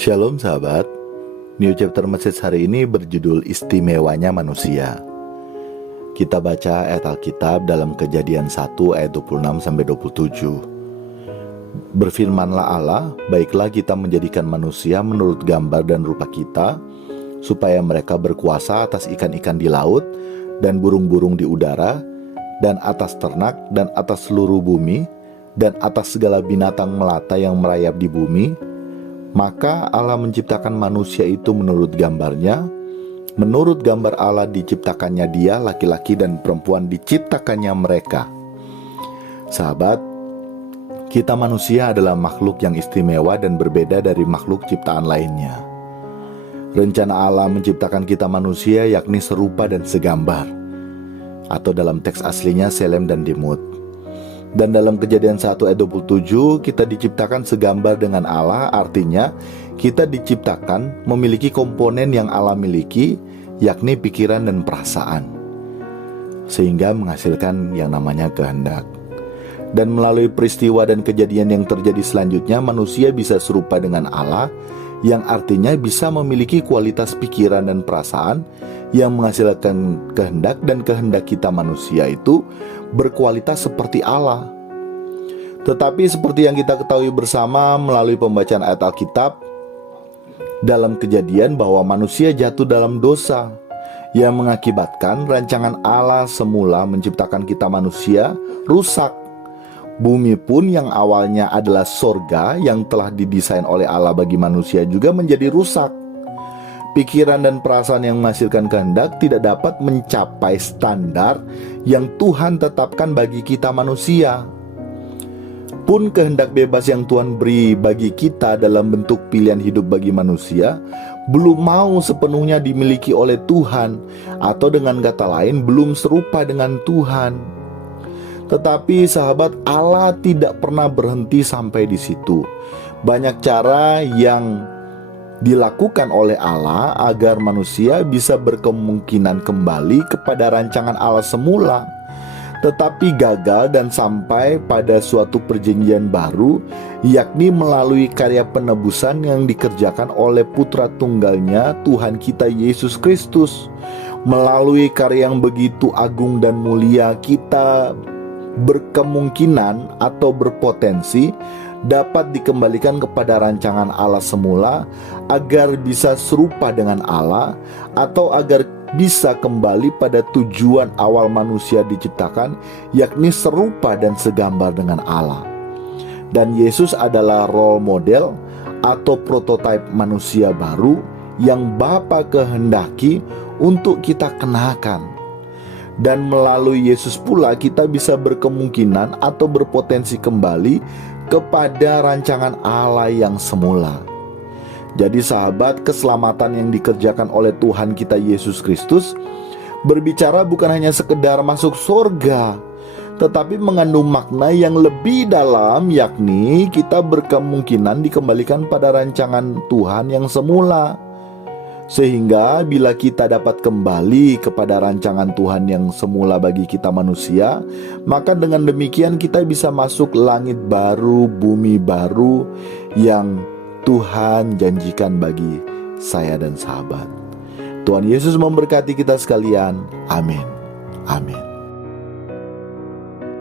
Shalom sahabat, New Chapter Message hari ini berjudul Istimewanya Manusia. Kita baca ayat Alkitab dalam Kejadian 1 ayat 26-27. Berfirmanlah Allah, baiklah kita menjadikan manusia menurut gambar dan rupa kita, supaya mereka berkuasa atas ikan-ikan di laut, dan burung-burung di udara, dan atas ternak, dan atas seluruh bumi, dan atas segala binatang melata yang merayap di bumi. Maka Allah menciptakan manusia itu menurut gambarnya. Menurut gambar Allah diciptakannya dia, laki-laki dan perempuan diciptakannya mereka. Sahabat, kita manusia adalah makhluk yang istimewa dan berbeda dari makhluk ciptaan lainnya. Rencana Allah menciptakan kita manusia yakni serupa dan segambar, atau dalam teks aslinya Selem dan Dimut. Dan dalam Kejadian 1 ayat 27 kita diciptakan segambar dengan Allah. Artinya kita diciptakan memiliki komponen yang Allah miliki, yakni pikiran dan perasaan, sehingga menghasilkan yang namanya kehendak. Dan melalui peristiwa dan kejadian yang terjadi selanjutnya, manusia bisa serupa dengan Allah, yang artinya bisa memiliki kualitas pikiran dan perasaan yang menghasilkan kehendak, dan kehendak kita manusia itu berkualitas seperti Allah. Tetapi seperti yang kita ketahui bersama melalui pembacaan ayat Alkitab dalam Kejadian, bahwa manusia jatuh dalam dosa yang mengakibatkan rancangan Allah semula menciptakan kita manusia rusak. Bumi pun yang awalnya adalah sorga yang telah didesain oleh Allah bagi manusia juga menjadi rusak. Pikiran dan perasaan yang menghasilkan kehendak tidak dapat mencapai standar yang Tuhan tetapkan bagi kita manusia. Pun kehendak bebas yang Tuhan beri bagi kita dalam bentuk pilihan hidup bagi manusia belum mau sepenuhnya dimiliki oleh Tuhan, atau dengan kata lain belum serupa dengan Tuhan. Tetapi sahabat, Allah tidak pernah berhenti sampai di situ. Banyak cara yang dilakukan oleh Allah agar manusia bisa berkemungkinan kembali kepada rancangan Allah semula, tetapi gagal dan sampai pada suatu perjanjian baru, yakni melalui karya penebusan yang dikerjakan oleh Putra Tunggalnya Tuhan kita Yesus Kristus. Melalui karya yang begitu agung dan mulia, kita berkemungkinan atau berpotensi dapat dikembalikan kepada rancangan Allah semula, agar bisa serupa dengan Allah, atau agar bisa kembali pada tujuan awal manusia diciptakan, yakni serupa dan segambar dengan Allah. Dan Yesus adalah role model atau prototipe manusia baru yang Bapa kehendaki untuk kita kenakan. Dan melalui Yesus pula kita bisa berkemungkinan atau berpotensi kembali kepada rancangan Allah yang semula. Jadi sahabat, keselamatan yang dikerjakan oleh Tuhan kita Yesus Kristus berbicara bukan hanya sekedar masuk surga, tetapi mengandung makna yang lebih dalam, yakni kita berkemungkinan dikembalikan pada rancangan Tuhan yang semula. Sehingga bila kita dapat kembali kepada rancangan Tuhan yang semula bagi kita manusia, maka dengan demikian kita bisa masuk langit baru, bumi baru yang Tuhan janjikan bagi saya dan sahabat. Tuhan Yesus memberkati kita sekalian. Amin. Amin.